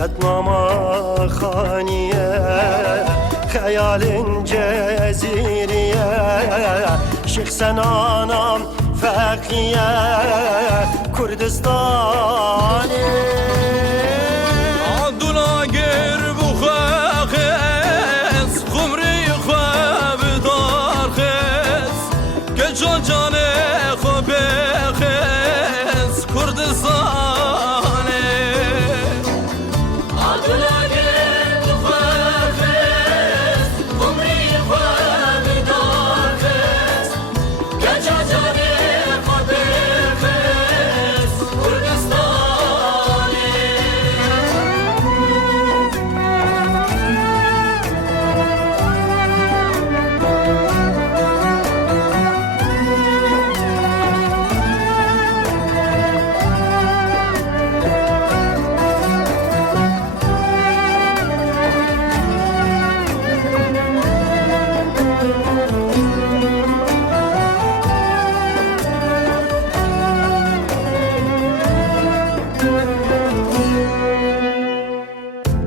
نما خانیه خیال جزیریه شیخ سنانم فقیه کردستانی عدولا گر بخاخز خمری خواب دارخز که جان خواب خز کردستانی عدولا گر بخاخز خمری خواب دارخز که جان خواب خز کردستانی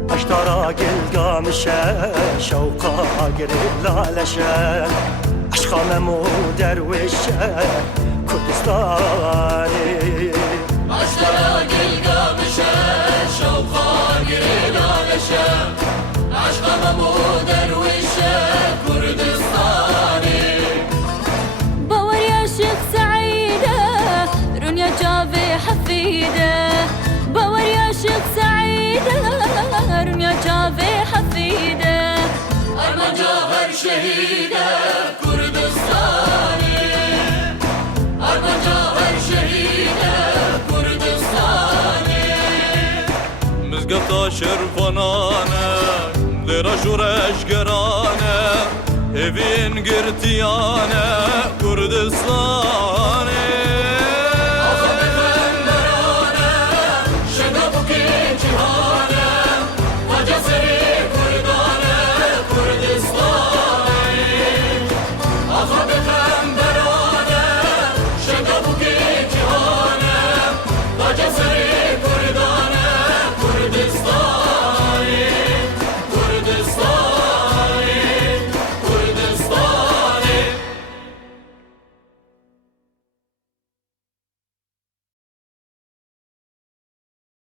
اشترى قلقامشه شوقا قرلالشه عشقا ممو دروشه كردستاني اشترى قلقامشه شوقا قرلالشه عشق ممو دروشه كردستاني باور يا شيخ سعيدة رنيا جافي حفيدة باور يا شيخ سعيدة رنيا جافي حفيدة ارمان جوهر شهيده كردستاني ارمان جوهر شهيده كردستاني مزگفتا شرفانانه لیرا شورش گرانه هفین گرتیانه کردستانه